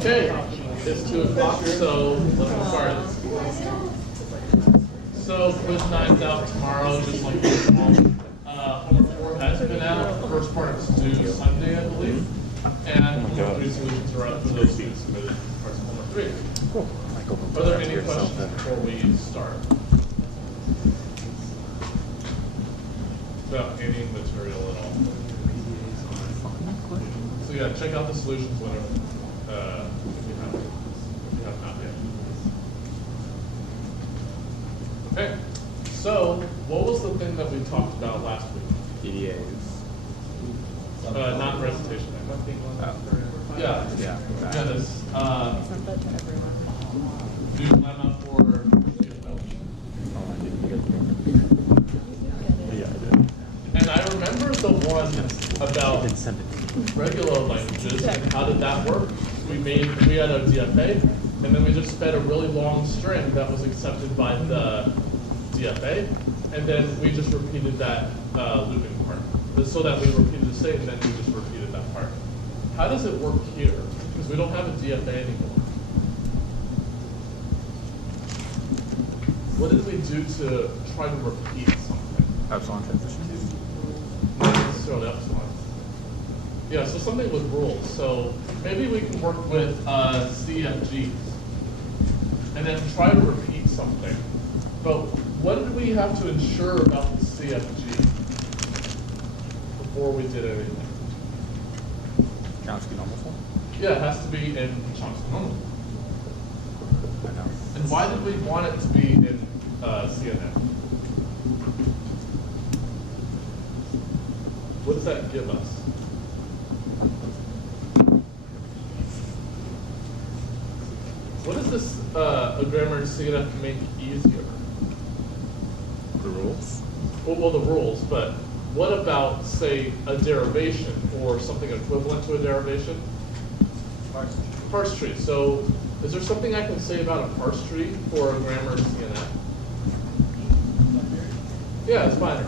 Okay, it's 2 o'clock, so let's get started. So quiz night out tomorrow, just like usual. Homework 4 has been out. The first part is due Sunday, I believe. And homework 3 solutions are out for those students submitted parts of homework 3. Cool. Are there any questions before we start? About any material at all? So yeah, check out the solutions whenever, if you have not yet. Okay, so what was the thing that we talked about last week? PDAs. Not recitation. Yeah. Yeah. Yeah, this. Do lemma for CFLs. Oh, I didn't get it. Yeah, I did. And I remember the one about regular languages and how did that work? We had a DFA, and then we just fed a really long string that was accepted by the DFA, and then we just repeated that looping part. So that we repeated the state, and then we just repeated that part. How does it work here? Because we don't have a DFA anymore. What did we do to try to repeat something? Epsilon transition. Not necessarily epsilon. Yeah, so something with rules. So maybe we can work with CFGs and then try to repeat something. But what did we have to ensure about the CFG before we did anything? Chomsky normal form? Yeah, it has to be in Chomsky normal. I know. And why did we want it to be in CNN? What does that give us? What does this a grammar in CNF make easier? The rules? Well, the rules, but what about, say, a derivation or something equivalent to a derivation? Parse tree. So is there something I can say about a parse tree for a grammar in CNF? Yeah, it's binary.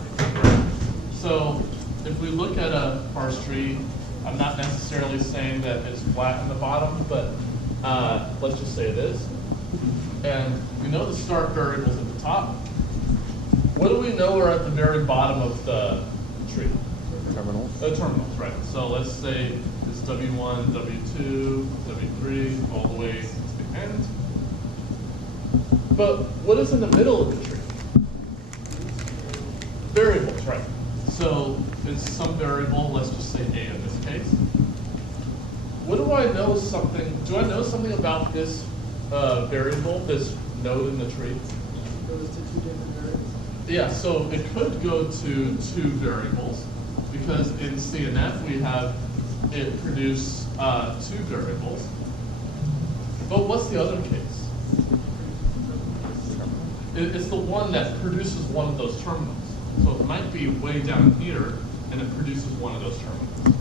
So if we look at a parse tree, I'm not necessarily saying that it's flat in the bottom, but let's just say it is. And we know the start variables at the top. What do we know are at the very bottom of the tree? Terminals. Terminals, right. So let's say it's W1, W2, W3, all the way to the end. But what is in the middle of the tree? Variables, right. So it's some variable, let's just say A in this case. What do I know something, do I know something about this variable, this node in the tree? It goes to 2 different variables. Yeah, so it could go to 2 variables because in CNF we have it produce 2 variables. But what's the other case? It's the one that produces one of those terminals. So it might be way down here and it produces one of those terminals,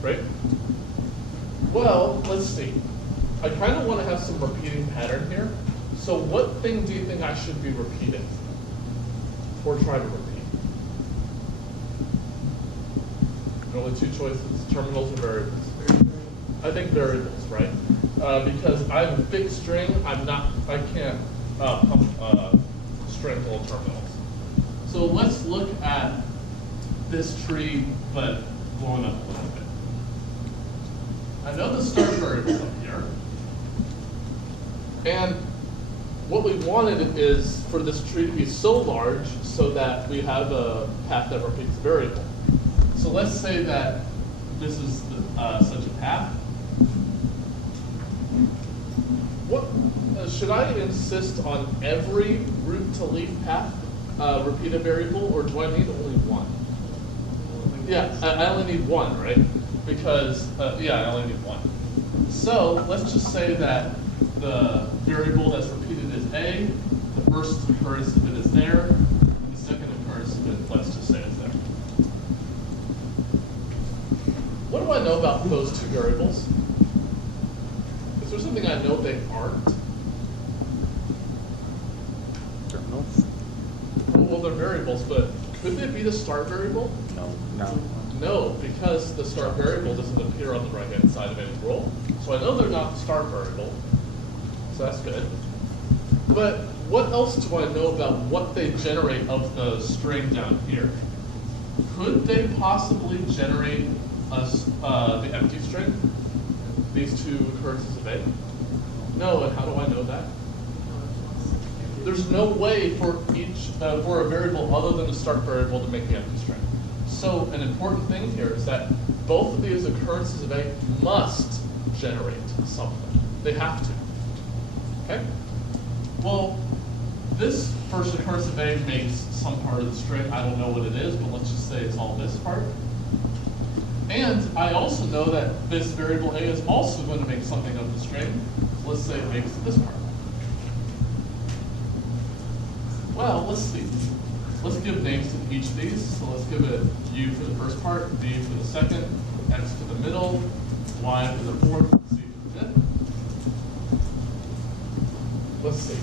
right? Well, let's see. I kind of want to have some repeating pattern here. So what thing do you think I should be repeating? Or try to repeat? There are only 2 choices, terminals or variables. I think variables, right? Because I have a big string, I can't pump string full of terminals. So let's look at this tree, but blowing up a little bit. I know the start variable up here. And what we wanted is for this tree to be so large so that we have a path that repeats the variable. So let's say that this is such a path. What should I insist on every root to leaf path repeat a variable, or do I need only one? Yeah, I only need one, right? Because yeah, I only need one. So let's just say that the variable that's repeated is A, the first occurrence of it is there, and the second occurrence of it, let's just say is there. What do I know about those 2 variables? Is there something I know they aren't? Terminals. Well, they're variables, but could they be the start variable? No. No. No, because the start variable doesn't appear on the right-hand side of any rule. So I know they're not the start variable. So that's good. But what else do I know about what they generate of the string down here? Could they possibly generate the empty string? These two occurrences of A? No, and how do I know that? There's no way for for a variable other than the start variable to make the empty string. So an important thing here is that both of these occurrences of A must generate something. They have to. Okay? Well, this first occurrence of A makes some part of the string. I don't know what it is, but let's just say it's all this part. And I also know that this variable A is also going to make something of the string. So let's say it makes this part. Well, let's see. Let's give names to each of these. So let's give it U for the first part, V for the second, X for the middle, Y for the fourth, Z for the fifth. Let's see.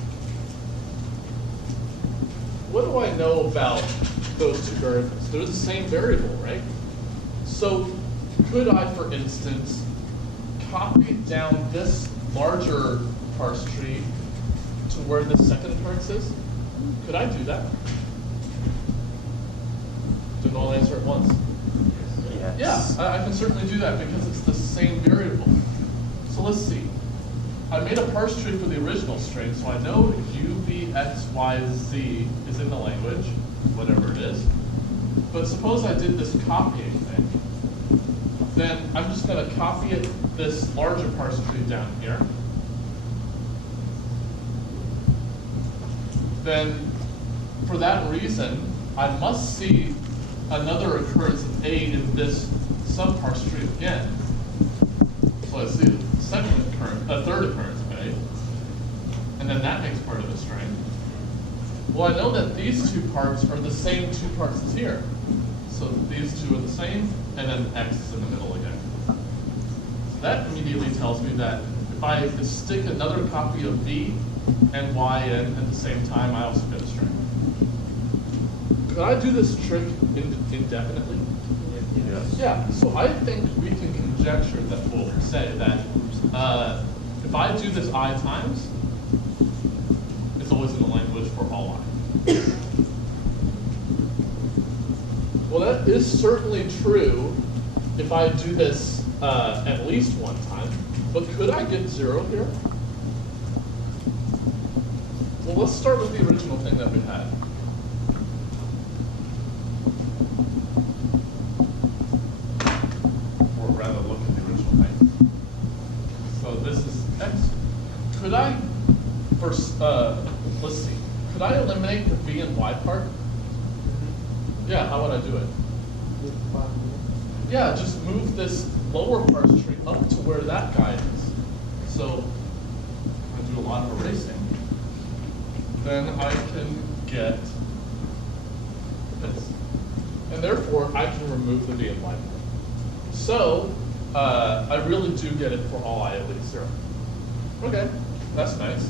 What do I know about those two variables? They're the same variable, right? So could I, for instance, copy down this larger parse tree to where the second occurrence is? Could I do that? Do all answer at once? Yes. Yeah, I can certainly do that because it's the same variable. So let's see. I made a parse tree for the original string, so I know U, V, X, Y, Z is in the language, whatever it is. But suppose I did this copying thing. Then I'm just going to copy this larger parse tree down here. Then, for that reason, I must see another occurrence of A in this subparse tree again. So I see the third occurrence of A, and then that makes part of the string. Well, I know that these two parts are the same two parts as here. So these two are the same, and then X is in the middle again. So that immediately tells me that if I stick another copy of V and Y in at the same time, I also get a string. Could I do this trick indefinitely? Yes. Yeah, so I think we can conjecture that we'll say that if I do this I times, it's always in the language for all I. Well, that is certainly true if I do this at least one time, but could I get 0 here? Well, let's start with the original thing that we had. Or rather, look at the original thing. So this is X. Could I, first, let's see, could I eliminate the V and Y part? Yeah, how would I do it? Yeah, just move this lower parse tree up to where that guy is. So I do a lot of erasing. Then I can get this. And therefore, I can remove the V and Y part. So I really do get it for all I at least 0. Okay, that's nice.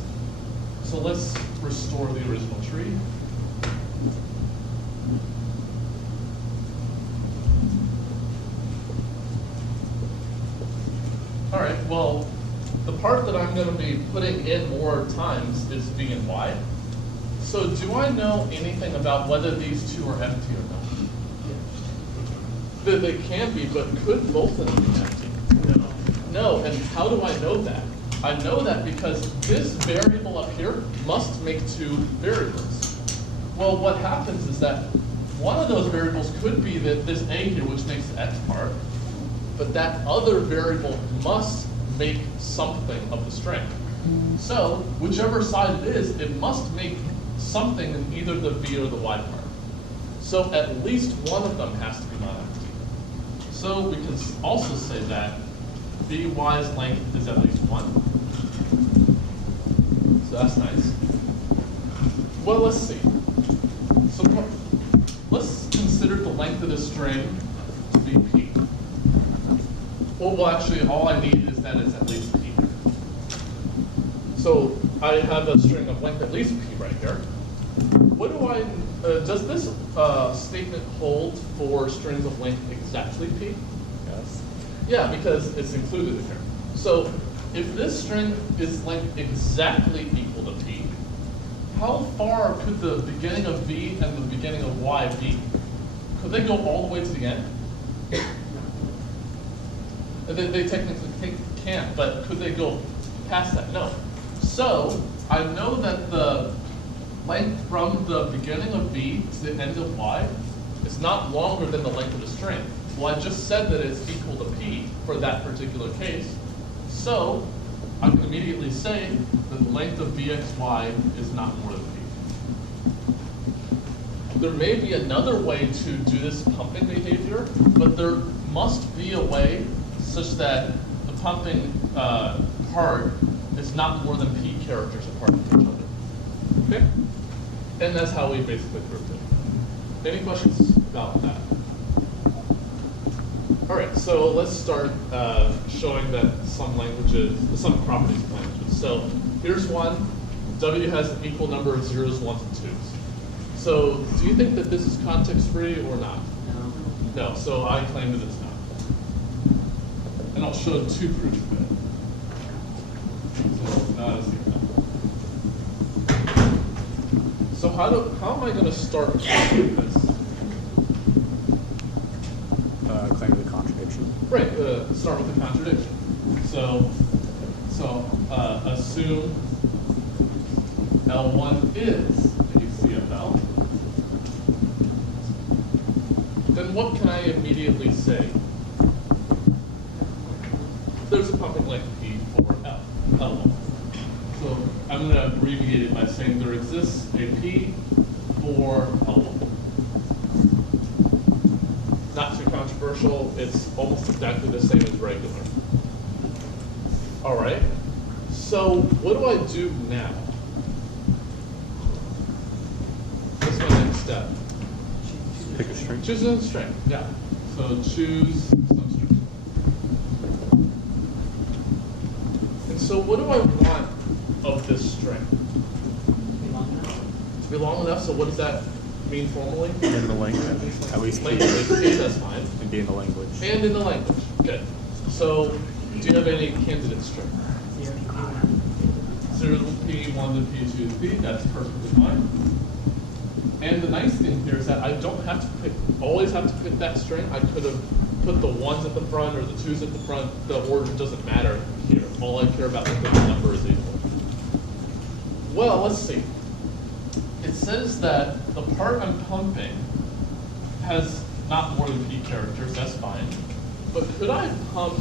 So let's restore the original tree. All right, well, the part that I'm going to be putting in more times is V and Y. So do I know anything about whether these two are empty or not? They can be, but could both of them be empty? No. No, and how do I know that? I know that because this variable up here must make two variables. Well, what happens is that one of those variables could be that this A here, which makes the X part, but that other variable must make something of the string. So whichever side it is, it must make something in either the V or the Y part. So at least one of them has to be non-empty. So we can also say that Vy's length is at least 1. So that's nice. Well, let's see. So let's consider the length of the string to be P. Well, actually, all I need is that it's at least P. So I have a string of length at least P right here. what do I, does this statement hold for strings of length exactly p? Yes. Yeah, because it's included in here. So if this string is length exactly equal to p, how far could the beginning of v and the beginning of y be? Could they go all the way to the end? They technically can't, but could they go past that? No. So I know that the length from the beginning of v to the end of y is not longer than the length of the string. Well, I just said that it's equal to p for that particular case. So I can immediately say that the length of vxy is not more than p. There may be another way to do this pumping behavior, but there must be a way such that the pumping part is not more than p characters apart from each other. Okay? And that's how we basically proved it. Any questions about that? All right, so let's start showing that some properties of languages. So here's one. W has an equal number of zeros, ones, and twos. So do you think that this is context-free or not? No. No, so I claim that it's not. And I'll show two proofs of it. So let's see that. So how am I going to start with this? Claiming the contradiction. Right, start with the contradiction. So assume L1 is a CFL. Then what can I immediately say? There's a pumping length P for L1. So I'm going to abbreviate it by saying there exists a P for L1. Not too controversial. It's almost exactly the same as regular. All right. So what do I do now? What's my next step? Pick a string. Choose a string. Yeah. So choose some string. And so what do I want of this string? To be long enough. So what does that mean formally? In the language. At least Language. That's fine. and be in the language. And in the language. Good. So do you have any candidate string? 0 to P, 1 to P, 2 to P. That's perfectly fine. And the nice thing here is that I don't have to always have to pick that string. I could have put the 1s at the front or the 2s at the front. The order doesn't matter here. All I care about is that the number is equal. Well, let's see. It says that the part I'm pumping has not more than P characters. That's fine. But could I pump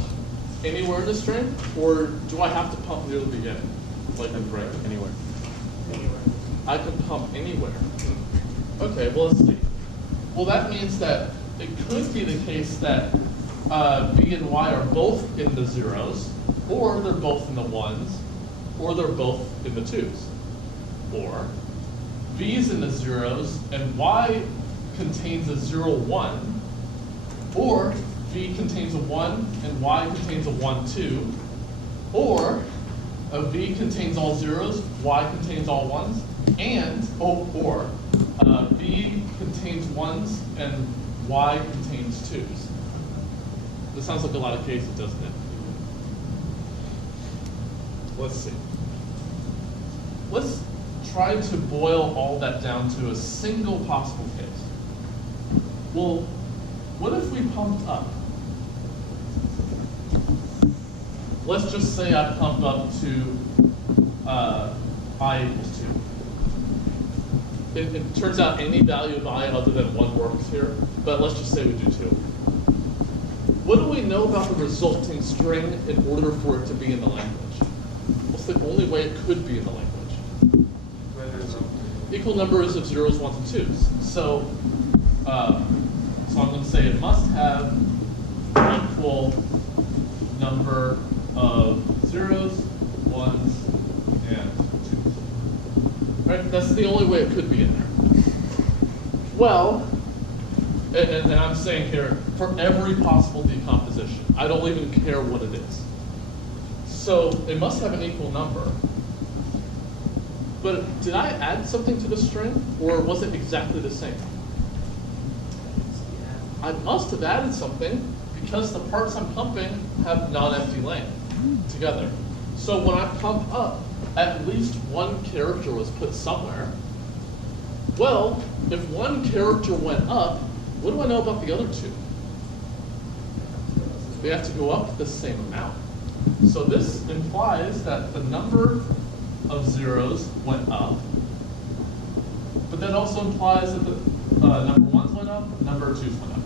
anywhere in the string, or do I have to pump near the beginning, like in break? Anywhere. I can pump anywhere. Okay, well, let's see. Well, that means that it could be the case that V and Y are both in the zeros, or they're both in the ones, or they're both in the twos. Or V is in the zeros, and Y contains a 0, 1, or V contains a 1, and Y contains a 1, 2, or a V contains all zeros, Y contains all ones, and, or V contains ones, and Y contains twos. This sounds like a lot of cases, doesn't it? Let's see. Let's try to boil all that down to a single possible case. Well, what if we pumped up? Let's just say I pump up to I equals 2. It turns out any value of I other than 1 works here, but let's just say we do 2. What do we know about the resulting string in order for it to be in the language? What's the only way it could be in the language? Equal numbers of zeros, ones, and twos. So I'm going to say it must have equal number of zeros, ones, and twos. Right? That's the only way it could be in there. Well, and I'm saying here, for every possible decomposition. I don't even care what it is. So it must have an equal number But did I add something to the string, or was it exactly the same? I must have added something because the parts I'm pumping have non-empty length together. So when I pump up, at least one character was put somewhere. Well, if one character went up, what do I know about the other two? They have to go up the same amount. So this implies that the number of zeros went up, but that also implies that the number ones went up, number twos went up.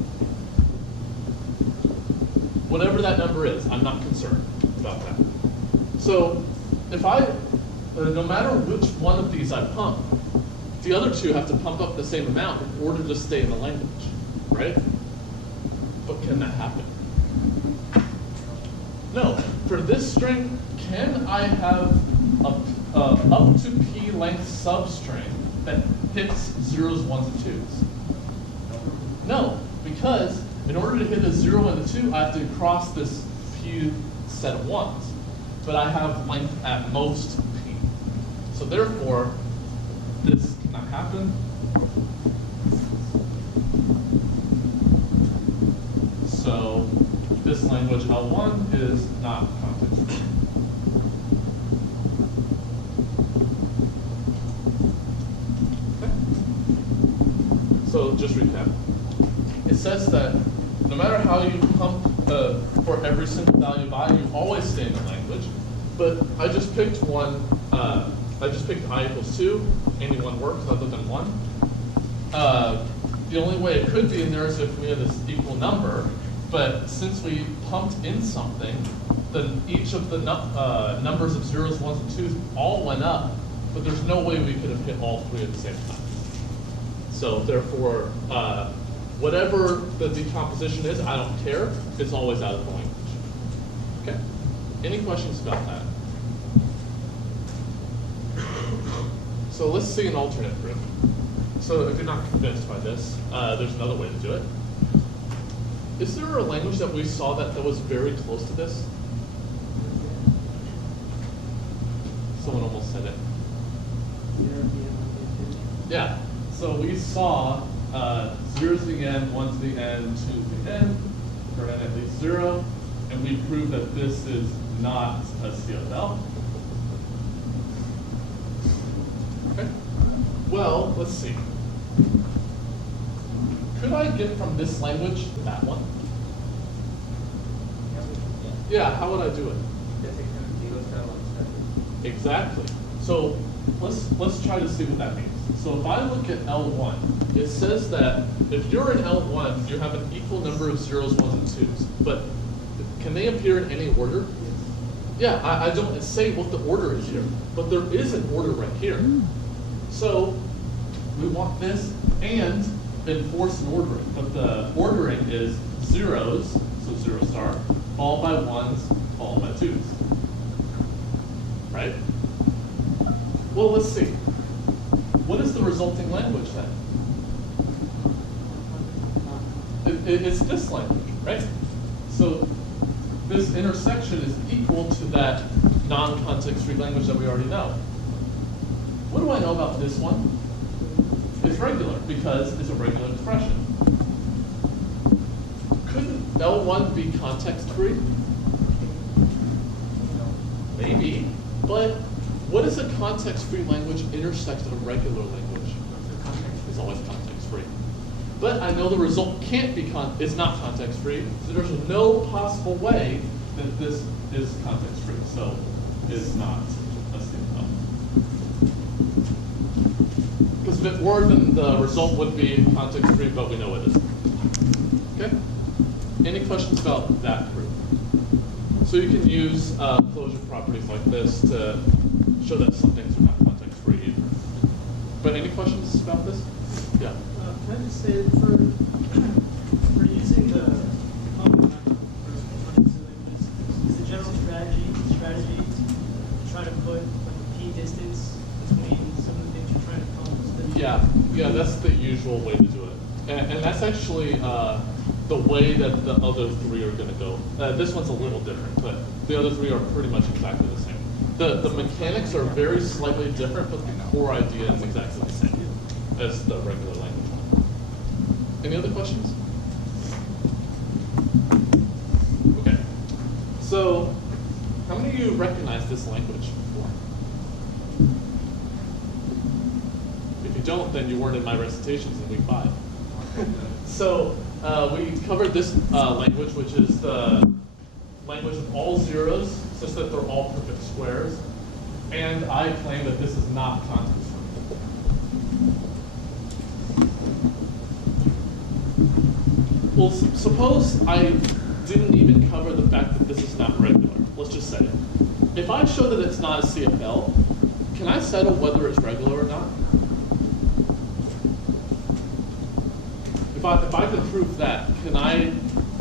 Whatever that number is, I'm not concerned about that. So if I, no matter which one of these I pump, the other two have to pump up the same amount in order to stay in the language, right? But can that happen? No. For this string, can I have a up to p length substring that hits zeros, ones, and twos? No, because in order to hit a 0 and a 2, I have to cross this p set of ones. But I have length at most p. So therefore, this cannot happen. So this language L1 is not context-free. Okay. So just recap. It says that no matter how you pump for every single value of I, you always stay in the language. But I just picked one. I just picked I equals 2. Any one works other than 1. The only way it could be in there is if we had this equal number. But since we pumped in something, then each of the numbers of zeros, ones, and twos all went up. But there's no way we could have hit all three at the same time. So therefore, whatever the decomposition is, I don't care. It's always out of the language. Okay? Any questions about that? So let's see an alternate group. So if you're not convinced by this, there's another way to do it. Is there a language that we saw that was very close to this? Someone almost said it. Yeah. So we saw 0 to the n, 1 to the n, 2 to the n, for n at least 0, and we proved that this is not a CFL. Okay. Well, let's see. Could I get from this language to that one? Yeah, how would I do it? Exactly. So let's try to see what that means. So if I look at L1, it says that if you're in L1, you have an equal number of zeros, ones, and twos. But can they appear in any order? Yeah, I don't say what the order is here, but there is an order right here. So we want this and enforce an ordering. But the ordering is zeros, so 0 star, followed by ones, followed by twos. Right? Well, let's see. What is the resulting language then? It's this language, right? So this intersection is equal to that non-context-free language that we already know. What do I know about this one? It's regular because it's a regular expression. Couldn't L1 be context-free? Maybe, but what is a context-free language intersect a regular language? It's always context-free. But I know the result can't be is not context-free, so there's no possible way that this is context-free. So it's not a CFL. Because if it were, then the result would be context-free, but we know it isn't. Okay? Any questions about that group? So you can use closure properties like this to show that some things are not context-free either. But any questions about this? Yeah. Can I just say for using the common is the general strategy to try to put like a p distance between some of the things you're trying to pump? Yeah, that's the usual way to do it, and that's actually the way that the other three are going to go. This one's a little different, but the other three are pretty much exactly the same. The mechanics are very slightly different, but the core idea is exactly the same as the regular language one. Any other questions? Okay. So, how many of you recognize this language before? If you don't, then you weren't in my recitations in week 5. So, we covered this language, which is the language of all zeros, such that they're all perfect squares. And I claim that this is not context free. Well, suppose I didn't even cover the fact that this is not regular. Let's just say it. If I show that it's not a CFL, can I settle whether it's regular or not? If I can prove that, can I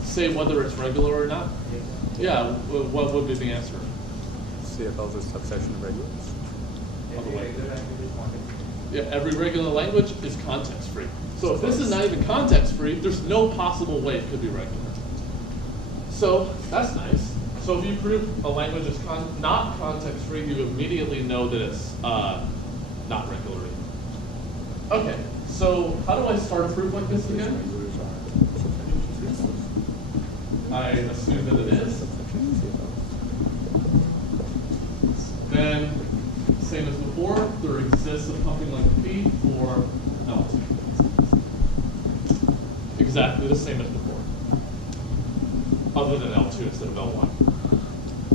say whether it's regular or not? Yeah, what would be the answer? CFLs are a subsection of regulars. Yeah, every regular language is context free. So if this is not even context free, there's no possible way it could be regular. So that's nice. So if you prove a language is not context free, you immediately know that it's not regular. Okay, so how do I start a proof like this again? I assume that it is. Then, same as before, there exists a pumping length P for L2. Exactly the same as before, other than L2 instead of L1.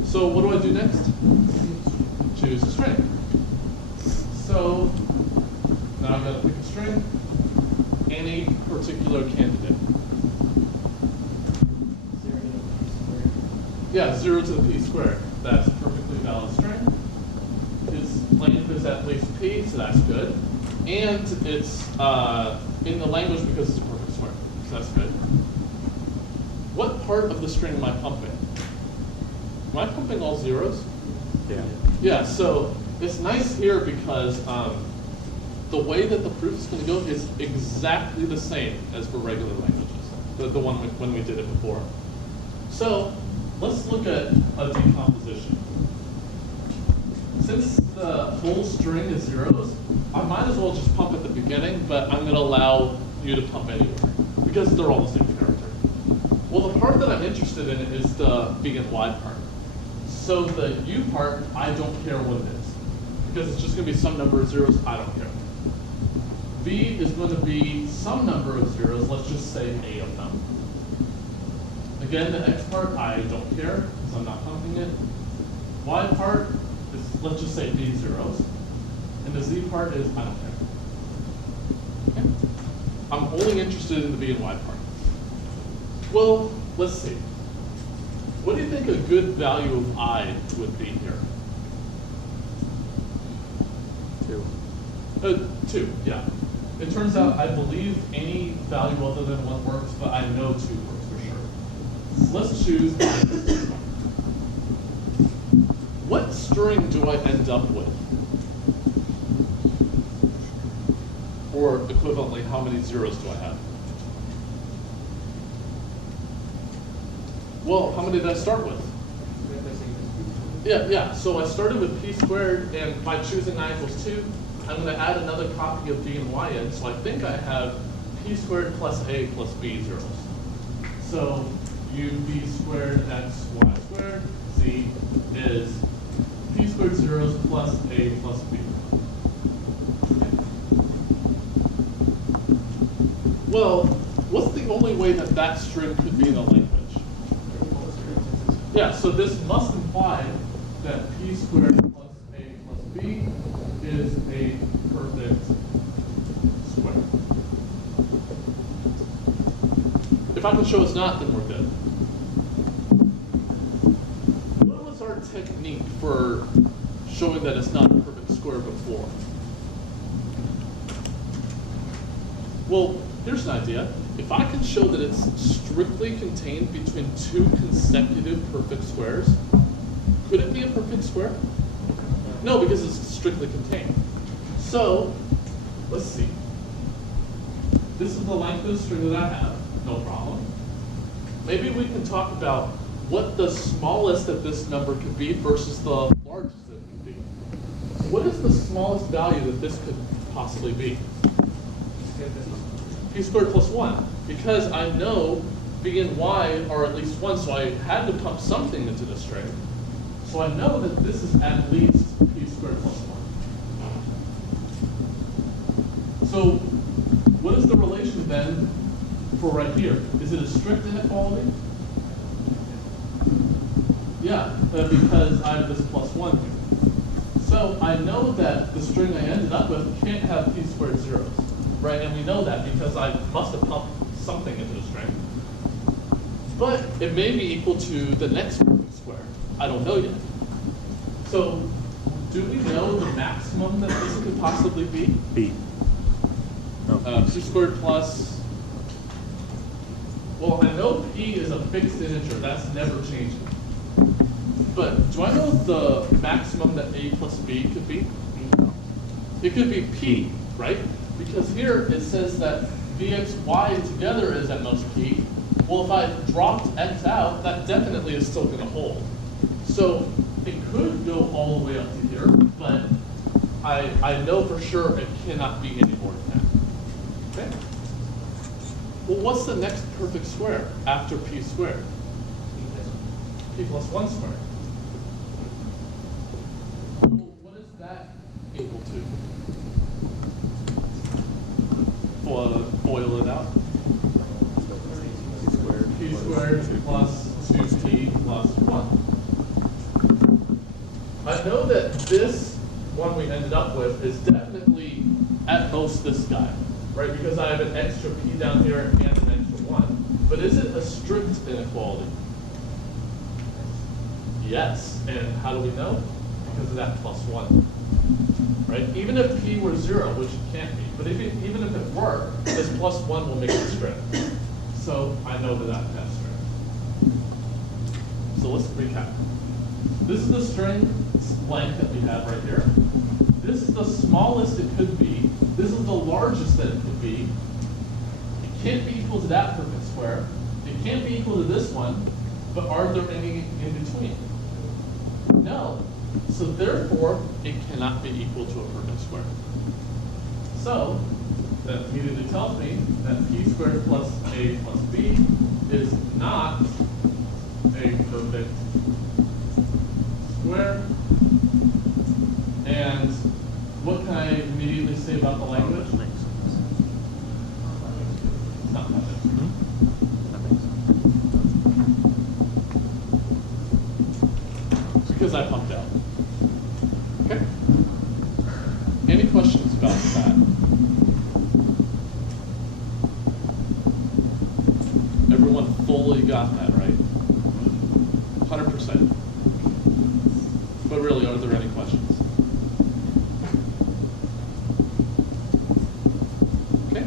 So what do I do next? Choose a string. So now I'm going to pick a string, any particular candidate. Yeah, 0 to the p squared. That's a perfectly valid string. His length is at least p, so that's good. And it's in the language because it's a perfect square, so that's good. What part of the string am I pumping? Am I pumping all zeros? Yeah. Yeah, so it's nice here because the way that the proof is going to go is exactly the same as for regular languages, the one when we did it before. So let's look at a decomposition. Since the whole string is zeros, I might as well just pump at the beginning, but I'm going to allow you to pump anywhere because they're all the same character. Well, the part that I'm interested in is the B and Y part. So the U part, I don't care what it is because it's just going to be some number of zeros. I don't care. V is going to be some number of zeros. Let's just say 8 of them. Again, the X part, I don't care because I'm not pumping it. Y part is, let's just say B zeros. And the Z part is, I don't care. Okay. I'm only interested in the B and Y part. Well, let's see. What do you think a good value of I would be here? 2. 2, yeah. It turns out I believe any value other than 1 works, but I know 2 works for sure. So let's choose I. What string do I end up with? Or equivalently, how many zeros do I have? Well, how many did I start with? Yeah, so I started with p squared, and by choosing I equals 2, I'm going to add another copy of b and y in, so I think I have p squared plus a plus b zeros. So ub squared x y squared, z is p squared zeros plus a plus b. Okay. Well, what's the only way that that string could be in a language? Yeah, so this must imply that p squared plus a plus b is a perfect square. If I can show it's not, then we're good. What was our technique for showing that it's not a perfect square before? Well, here's an idea. If I can show that it's strictly contained between 2 consecutive perfect squares, could it be a perfect square? No, because it's strictly contained. So, let's see. This is the length of the string that I have, no problem. Maybe we can talk about what the smallest of this number could be versus the largest of it. what is the smallest value that this could possibly be? P squared plus 1. Because I know B and Y are at least 1, so I had to pump something into the string. So I know that this is at least P squared plus 1. So what is the relation then for right here? Is it a strict inequality? Yeah, because I have this plus 1 here. So I know that the string I ended up with can't have P squared zeros, right? And we know that because I must have pumped something into the string. But it may be equal to the next perfect square. I don't know yet. So do we know the maximum that this could possibly be? B. No. P squared plus, well, I know P is a fixed integer. That's never changing. But do I know the maximum that A plus B could be? It could be P, right? Because here it says that Vx, Y together is at most P. Well, if I dropped X out, that definitely is still going to hold. So it could go all the way up to here, but I know for sure it cannot be any more than that. Okay? Well, what's the next perfect square after P squared? P plus 1 squared. Well, what is that equal to? Boil it out. P squared plus 2P plus 1. I know that this one we ended up with is definitely at most this guy, right? Because I have an extra P down here and an extra 1. But is it a strict inequality? Yes. And how do we know? Because of that plus 1. Right? Even if P were 0, which it can't be, but even if it were, this plus 1 will make it strict. So I know that that's strict. So let's recap. This is the string length that we have right here. This is the smallest it could be. This is the largest that it could be. It can't be equal to that perfect square. It can't be equal to this one, but are there any in between? No. So therefore, it cannot be equal to a perfect square. So that immediately tells me that P squared plus A plus B is not a perfect square. And what can I immediately say about the language? It's not perfect. Because I pumped out. Okay? Any questions about that? Everyone fully got that, right? 100%. But really, are there any questions? Okay,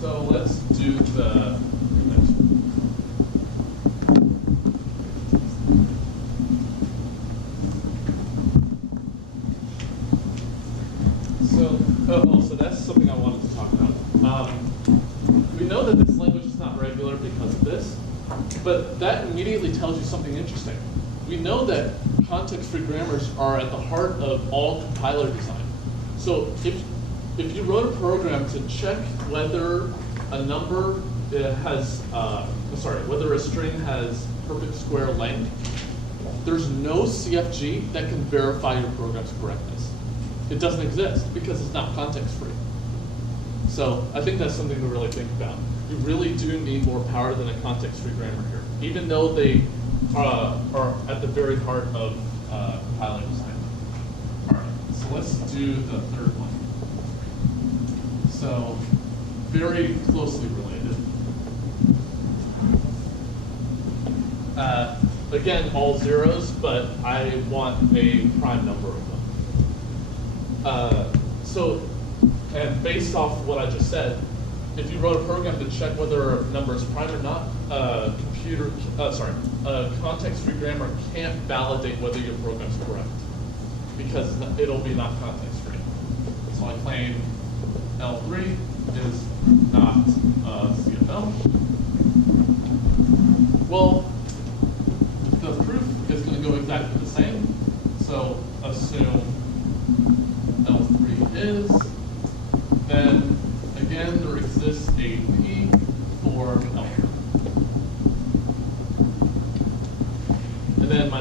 so let's do the next one. So that's something I wanted to talk about. We know that this language is not regular because of this, but that immediately tells you something interesting. We know that context-free grammars are at the heart of all compiler design. So if you wrote a program to check whether a number has, whether a string has perfect square length, there's no CFG that can verify your program's correctness. It doesn't exist because it's not context-free. So I think that's something to really think about. You really do need more power than a context-free grammar here, even though they are at the very heart of compiling design. All right, so let's do the third one. So very closely related. Again, all zeros, but I want a prime number of them. And based off what I just said, if you wrote a program to check whether a number is prime or not, context-free grammar can't validate whether your program's correct because it'll be not context-free. So I claim L3 is not a CFL. Well, the proof is going to go exactly the same. So assume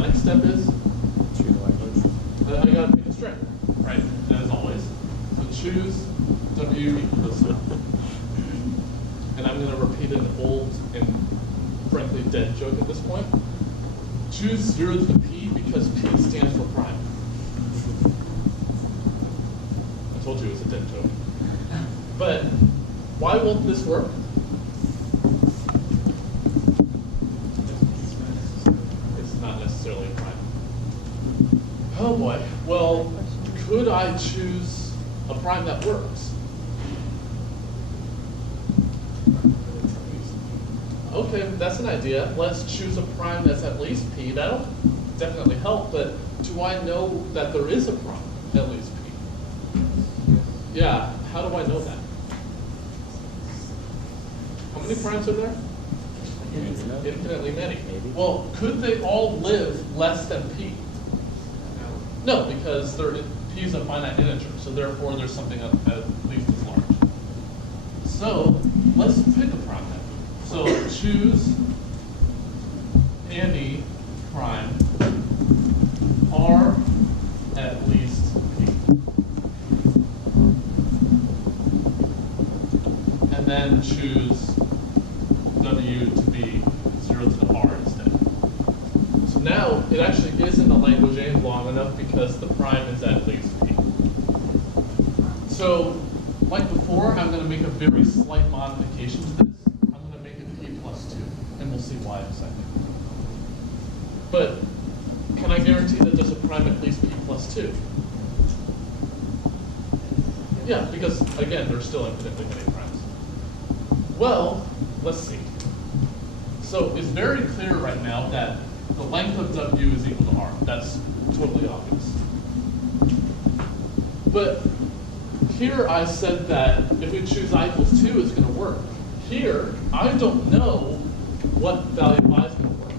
next step is Choose a language. I gotta pick a string, right? As always. So choose W equals 0. And I'm gonna repeat an old and frankly dead joke at this point. Choose 0 to the P because P stands for prime. I told you it was a dead joke. But why won't this work? It's not necessarily a prime. Oh boy. Well, could I choose a prime that works? Okay, that's an idea. Let's choose a prime that's at least P. That'll definitely help, but do I know that there is a prime at least P? Yeah, how do I know that? How many primes are there? Infinitely many. Maybe. Well, could they all live less than P? No, because P is a finite integer, so therefore there's something at least as large. So let's pick a prime then. So choose any prime R at least P. And then choose W to be 0 to the R instead. So now it actually is in the language A long enough because the prime is at least P. So like before, I'm going to make a very slight modification to this. I'm going to make it P plus 2, and we'll see why in a second. But can I guarantee that there's a prime at least P plus 2? Yeah, because again, there's still infinitely many primes. Well, let's see. So it's very clear right now that the length of W is equal to R. That's totally obvious. But here I said that if we choose I equals 2, it's going to work. Here, I don't know what value of I is going to work.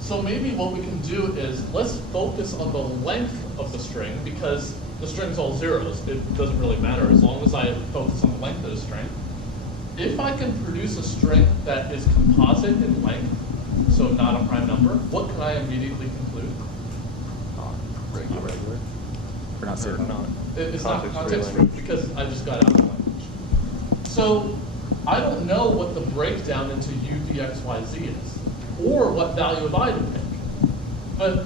So maybe what we can do is let's focus on the length of the string because the string's all zeros. It doesn't really matter as long as I focus on the length of the string. If I can produce a string that is composite in length, so not a prime number, what can I immediately conclude? Regular. Or not zero. It's not context-free because I just got out of the language. So I don't know what the breakdown into u, v, x, y, z is, or what value of I to pick. But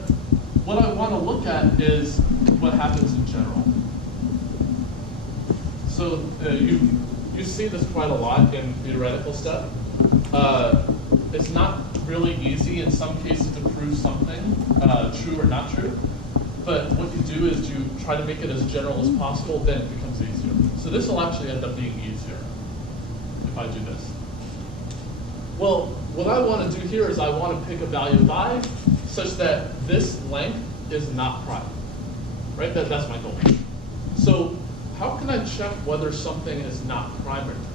what I want to look at is what happens in general. So you see this quite a lot in theoretical stuff. It's not really easy in some cases to prove something true or not true. But what you do is you try to make it as general as possible, then it becomes easier. So this will actually end up being easier if I do this. Well, what I want to do here is I want to pick a value of I such that this length is not prime. Right? That's my goal. So how can I check whether something is not prime or not?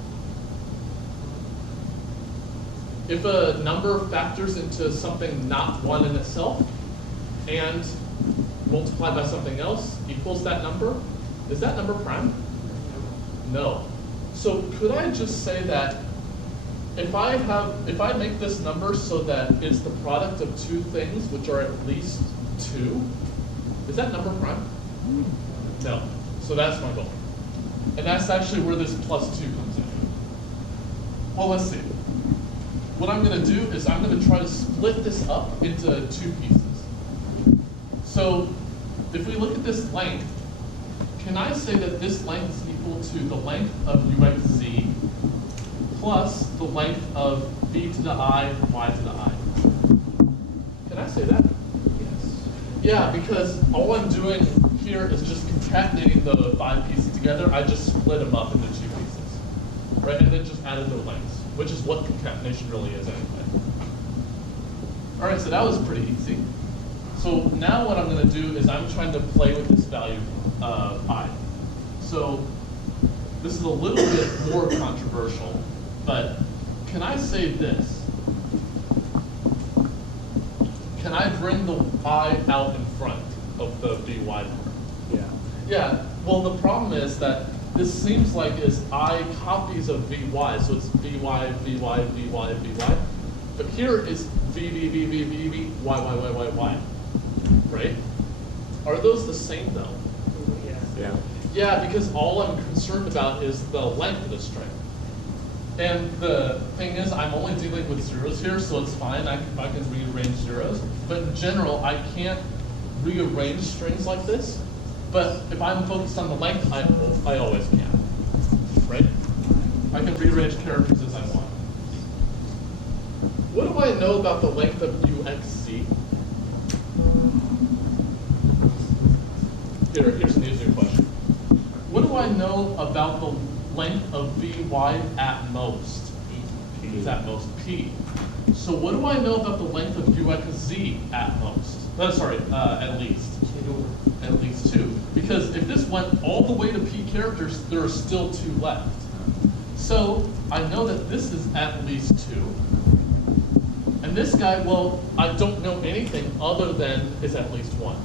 If a number factors into something not 1 in itself and multiplied by something else equals that number, is that number prime? No. So could I just say that if I make this number so that it's the product of two things which are at least 2, is that number prime? No. So that's my goal. And that's actually where this plus 2 comes in. Well, let's see. What I'm going to do is I'm going to try to split this up into 2 pieces. So if we look at this length, can I say that this length is equal to the length of uxz plus the length of v to the I, y to the I? Can I say that? Yes. Yeah, because all I'm doing here is just concatenating the 5 pieces together. I just split them up into 2 pieces, right? And then just added their lengths, which is what concatenation really is anyway. All right, so that was pretty easy. So now what I'm going to do is I'm trying to play with this value of I. So this is a little bit more controversial, but can I say this? Can I bring the I out in front of the Vy part? Yeah. Yeah, well the problem is that this seems like is I copies of Vy, so it's Vy, Vy, Vy, Vy. But here is V, Y, right? Are those the same though? Yeah. Yeah, because all I'm concerned about is the length of the string. And the thing is, I'm only dealing with zeros here, so it's fine. I can rearrange zeros. But in general, I can't rearrange strings like this. But if I'm focused on the length, I always can, right? I can rearrange characters as I want. What do I know about the length of UXZ? Here's an easier question. What do I know about the length of VY at most? It's at most P. So what do I know about the length of UXZ at most? At least. At least 2. Because if this went all the way to P characters, there are still 2 left. So I know that this is at least 2. And this guy, well, I don't know anything other than it's at least 1.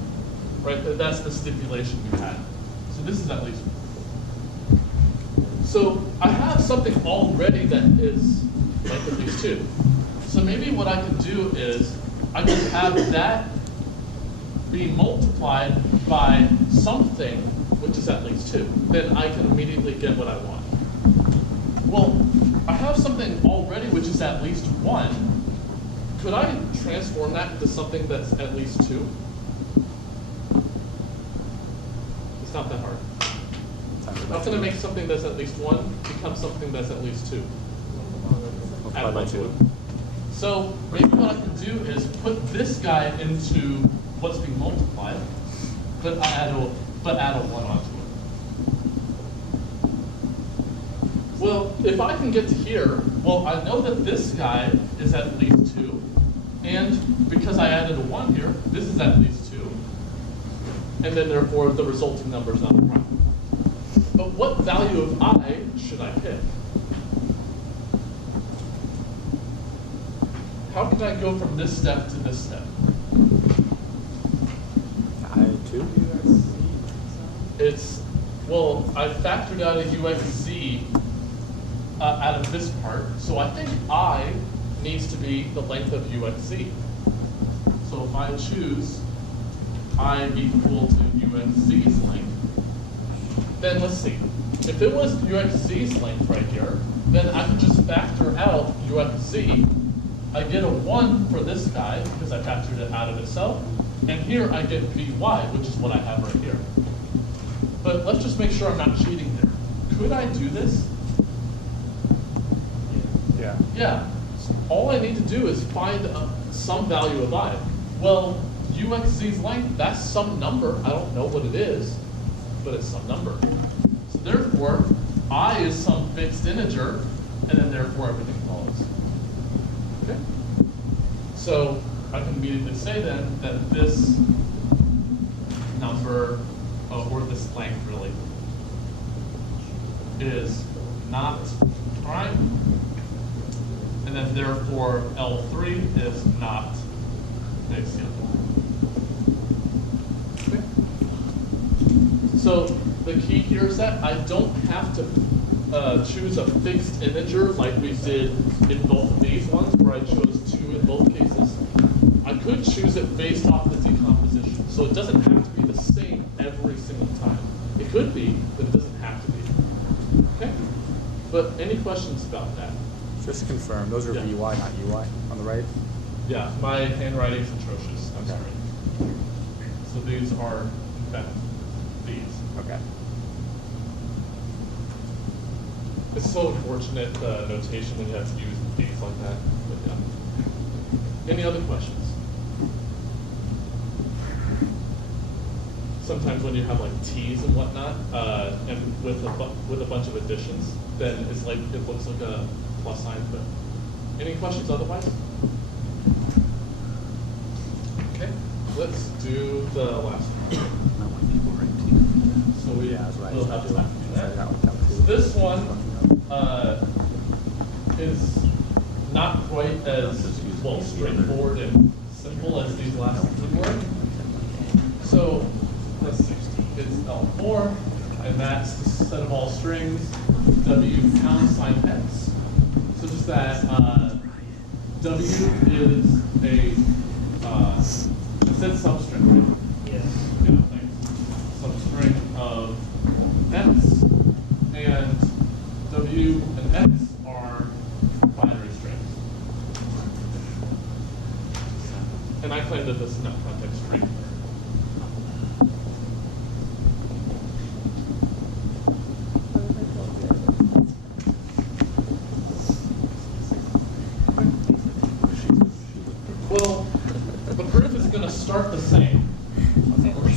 Right? That's the stipulation we had. So this is at least 1. So I have something already that is like at least 2. So maybe what I can do is I can have that be multiplied by something which is at least 2. Then I can immediately get what I want. Well, I have something already which is at least 1. Could I transform that into something that's at least 2? It's not that hard. How can I make something that's at least 1 become something that's at least 2? Multiply by 2. So maybe what I can do is put this guy into what's being multiplied, but add a 1 onto it. Well, if I can get to here, well, I know that this guy is at least 2, and because I added a 1 here, this is at least 2, and then therefore the resulting number is not a prime. But what value of I should I pick? How can I go from this step to this step? I2? It's, well, I factored out a UXZ out of this part, so I think I needs to be the length of UXZ. So if I choose I equal to UXZ's length, then let's see. If it was UXZ's length right here, then I could just factor out UXZ. I get a 1 for this guy because I factored it out of itself. And here I get VY, which is what I have right here. But let's just make sure I'm not cheating there. Could I do this? Yeah. Yeah. All I need to do is find some value of I. Well, UXZ's length, that's some number. I don't know what it is, but it's some number. So therefore, I is some fixed integer, and then therefore everything follows. Okay? So I can immediately say then that this number, or this length really, is not prime, and then therefore L3 is not axial. Okay. So the key here is that I don't have to choose a fixed integer like we did in both of these ones, where I chose 2 in both cases. I could choose it based off the decomposition. So it doesn't have to be the same every single time. It could be, but it doesn't have to be. Okay? But any questions about that? Just to confirm, those are Yeah. VY, not UI on the right? Yeah, my handwriting's atrocious. I'm Okay. sorry. So these are, in fact, these. Okay. It's so unfortunate notation when you have to use these like that. But yeah. Any other questions? Sometimes when you have like T's and whatnot, and with a bunch of additions, then it's like it looks like a plus sign. But any questions otherwise? Okay, let's do the last one. So we will have time to do that. This one is not quite as well straightforward and simple as these last two were. So let's see, it's L4, and that's the set of all strings, W # x. So just that W is it said substring, right? Yes. Yeah, thanks. Substring of x, and w and x are binary strings. And I claim that this is not context free. Well, the proof is going to start the same.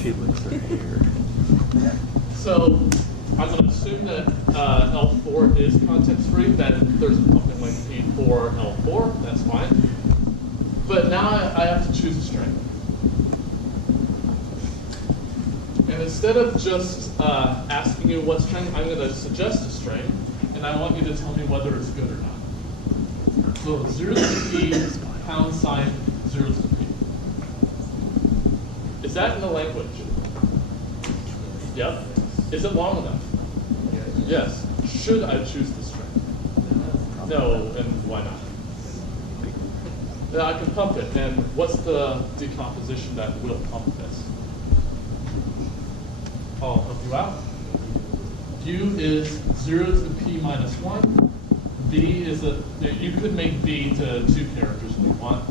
She looks right here. So I'm going to assume that L4 is context free. Then there's a pumping length P for L4. That's fine. But now I have to choose a string. And instead of just asking you what string, I'm going to suggest a string. And I want you to tell me whether it's good or not. So 0 to the P, pound sign, 0 to the P. Is that in the language? Yep. Is it long enough? Yes. Should I choose the string? No, and why not? Yeah, I can pump it, and what's the decomposition that will pump this? I'll help you out. U is 0 to the P minus 1. B is you could make B to 2 characters if you want.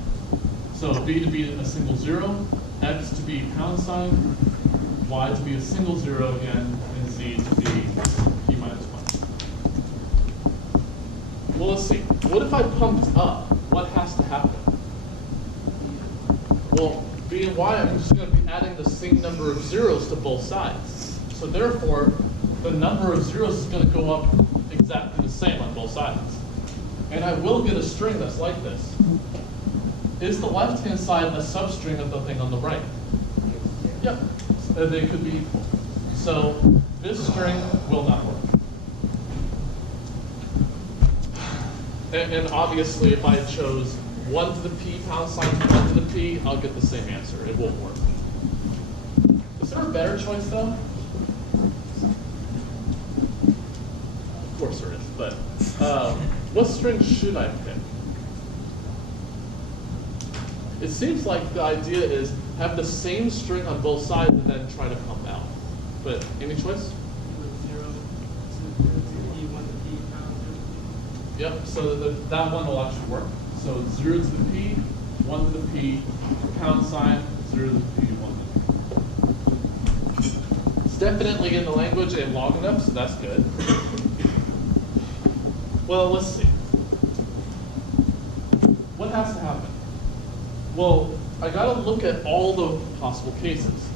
So B to be a single 0, X to be pound sign, Y to be a single 0 again, and Z to be P minus 1. Well, let's see. What if I pumped up? What has to happen? Well, B and Y, I'm just going to be adding the same number of zeros to both sides. So therefore, the number of zeros is going to go up exactly the same on both sides. And I will get a string that's like this. Is the left-hand side a substring of the thing on the right? Yep. They could be equal. So this string will not work. And obviously, if I chose 1 to the P, pound sign, 1 to the P, I'll get the same answer. It won't work. Is there a better choice, though? Of course there is, but what string should I pick? It seems like the idea is have the same string on both sides and then try to pump out. But any choice? 0 to P, 1 to P, pound, 0 to P. Yep, so that one will actually work. So 0 to the P, 1 to the P, pound sign, 0 to the P, 1 to the P. It's definitely in the language and long enough, so that's good. Well, let's see. What has to happen? Well, I gotta look at all the possible cases.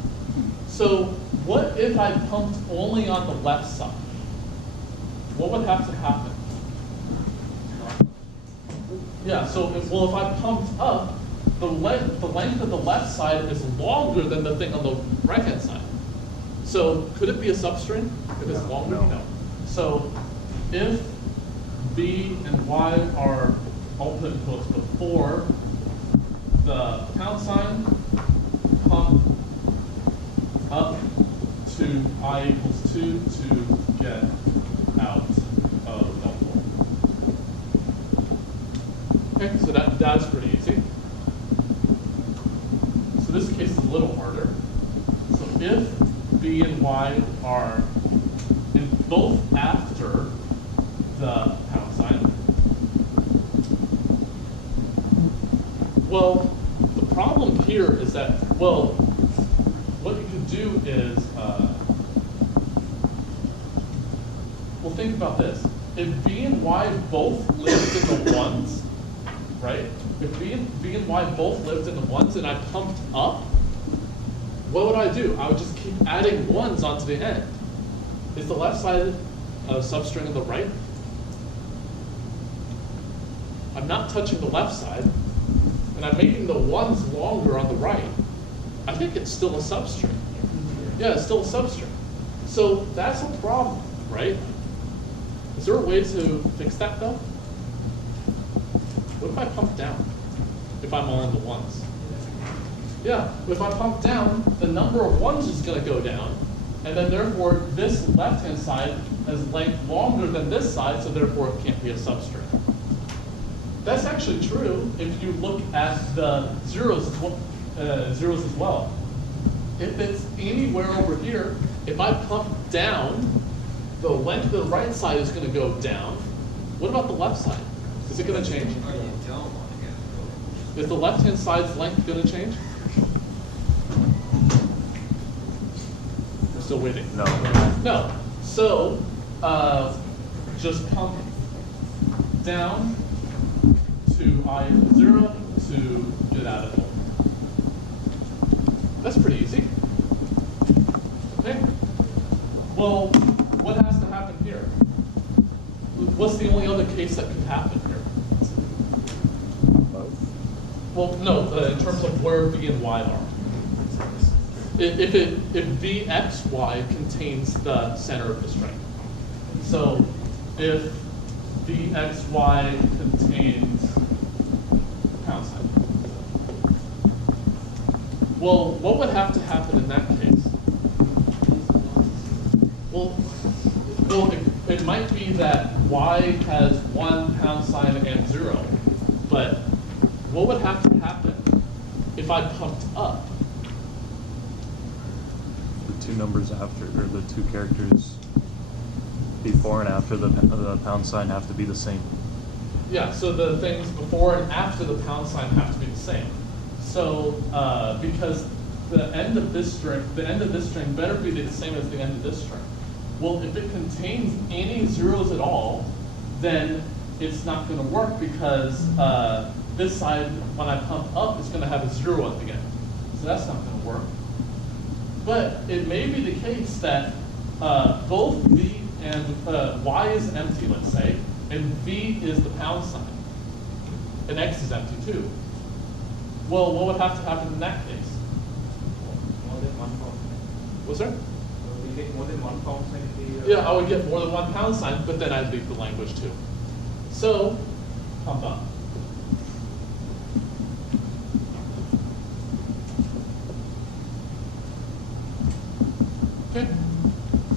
So what if I pumped only on the left side? What would have to happen? Yeah, so if I pumped up, the length of the left side is longer than the thing on the right-hand side. So could it be a substring if it's longer? No. So if B and Y are all put in quotes before the pound sign, pump up to I equals 2 to get out of L4. Okay, so that's pretty easy. So this case is a little harder. So if B and Y are in both after the pound sign, well, the problem here is that, well, what you could do is, well, think about this. If B and Y both lived in the ones, right? If B and Y both lived in the ones and I pumped up, what would I do? I would just keep adding ones onto the end. Is the left side a substring of the right? I'm not touching the left side, and I'm making the ones longer on the right. I think it's still a substring. Yeah, it's still a substring. So that's a problem, right? Is there a way to fix that though? What if I pump down? If I'm all in the ones? Yeah, if I pump down, the number of ones is going to go down, and then therefore this left-hand side has length longer than this side, so therefore it can't be a substring. That's actually true if you look at the zeros as well. If it's anywhere over here, if I pump down, the length of the right side is going to go down. What about the left side? Is it going to change? Is the left-hand side's length going to change? We're still waiting. No. No. So just pump down to I equals 0 to get out of it. That's pretty easy. Okay. Well, what has to happen here? What's the only other case that could happen here? Well, no, in terms of where V and Y are. If Vxy contains the center of the string. So if Vxy contains pound sign. Well, what would have to happen in that case? Well, it might be that Y has 1 pound sign and 0, but what would have to happen if I pumped up? The two numbers after, or the two characters before and after the pound sign have to be the same. Yeah, so the things before and after the pound sign have to be the same. So because the end of this string better be the same as the end of this string. Well, if it contains any zeros at all, then it's not going to work because this side, when I pump up, is going to have a 0 at the end. So that's not going to work. But it may be the case that both V and Y is empty, let's say, and V is the pound sign, and X is empty too. Well, what would have to happen in that case? More than 1 pound. What's that? We get more than 1 pound sign in the. Yeah, I would get more than 1 pound sign, but then I'd leave the language too. So, pump up. Okay.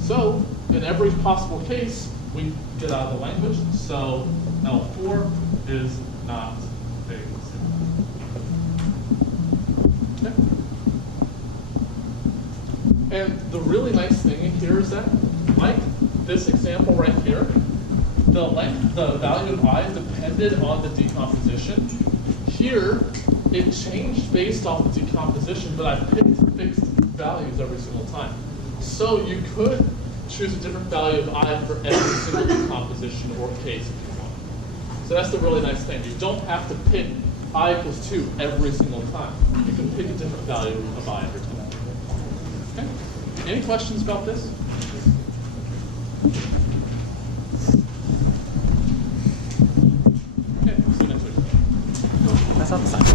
So, in every possible case, we get out of the language. So, L4 is not big. Okay. And the really nice thing here is that, like this example right here, the value of I depended on the decomposition. Here, it changed based off the decomposition, but I picked fixed values every single time. So you could choose a different value of I for every single decomposition or case if you want. So that's the really nice thing. You don't have to pick I equals 2 every single time. You can pick a different value of I every time. Okay. Any questions about this? Okay, see you next week. That's not the sign.